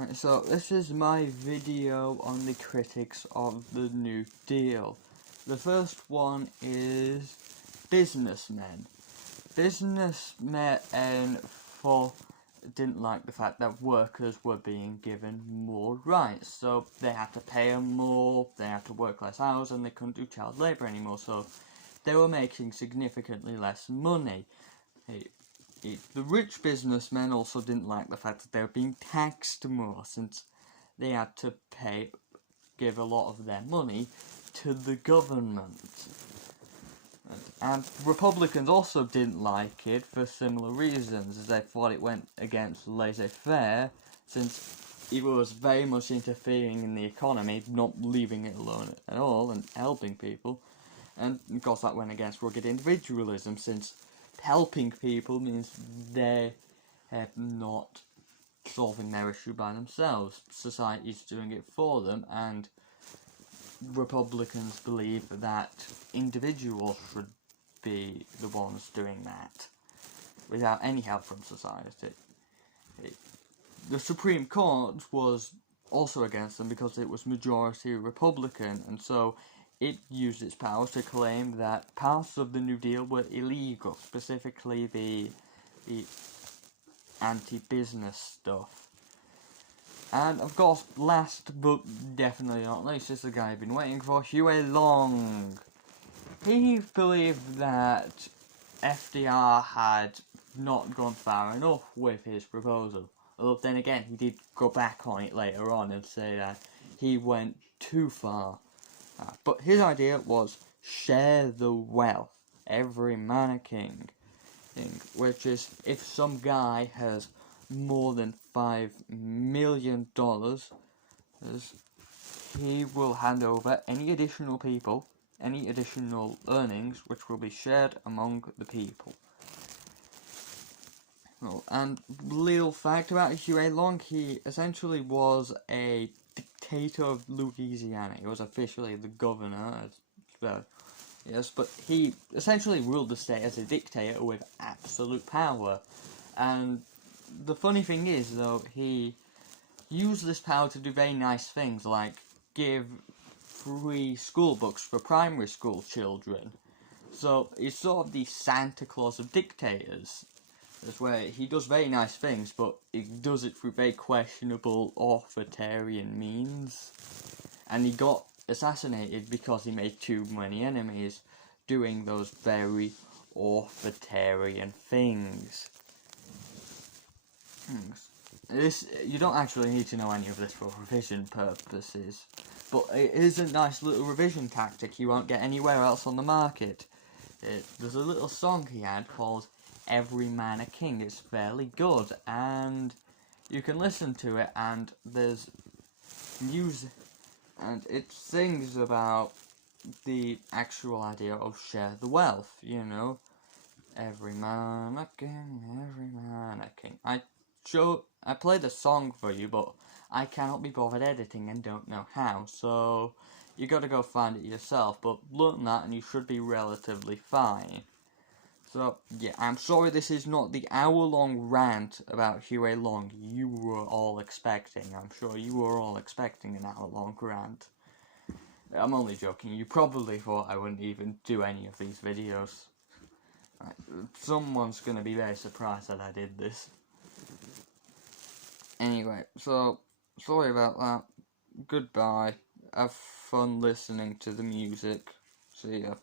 Alright, so this is my video on the critics of the New Deal. The first one is businessmen. Businessmen didn't like the fact that workers were being given more rights. So they had to pay them more, they had to work less hours, and they couldn't do child labour anymore. So they were making significantly less money. The rich businessmen also didn't like the fact that they were being taxed more, since they had to give a lot of their money to the government. And Republicans also didn't like it for similar reasons, as they thought it went against laissez-faire, since it was very much interfering in the economy, not leaving it alone at all, and helping people. And of course that went against rugged individualism, since helping people means they're not solving their issue by themselves. Society's doing it for them, and Republicans believe that individuals should be the ones doing that, without any help from society. The Supreme Court was also against them because it was majority Republican, and so it used its powers to claim that parts of the New Deal were illegal, specifically the anti-business stuff. And of course, last but definitely not least, is the guy I've been waiting for, Huey Long. He believed that FDR had not gone far enough with his proposal. Although then again, he did go back on it later on and say that he went too far. But his idea was share the wealth, every man a king, which is if some guy has more than $5 million, he will hand over any additional people, any additional earnings, which will be shared among the people. Oh, and little fact about Huey Long, he essentially was a dictator of Louisiana. He was officially the governor, yes, but he essentially ruled the state as a dictator with absolute power. And the funny thing is, though, he used this power to do very nice things, like give free school books for primary school children. So he's sort of the Santa Claus of dictators. That's where he does very nice things, but he does it through very questionable authoritarian means. And he got assassinated because he made too many enemies doing those very authoritarian things. You don't actually need to know any of this for revision purposes, but it is a nice little revision tactic you won't get anywhere else on the market. There's a little song he had called Every Man a King. It's fairly good, and you can listen to it, and there's music, and it sings about the actual idea of share the wealth, you know. Every man a king, every man a king. I played the song for you, but I cannot be bothered editing and don't know how, so you gotta go find it yourself, but learn that and you should be relatively fine. So, yeah, I'm sorry this is not the hour-long rant about Huey Long you were all expecting. I'm sure you were all expecting an hour-long rant. I'm only joking, you probably thought I wouldn't even do any of these videos. Right, someone's gonna be very surprised that I did this. Anyway, so, sorry about that. Goodbye. Have fun listening to the music. See ya.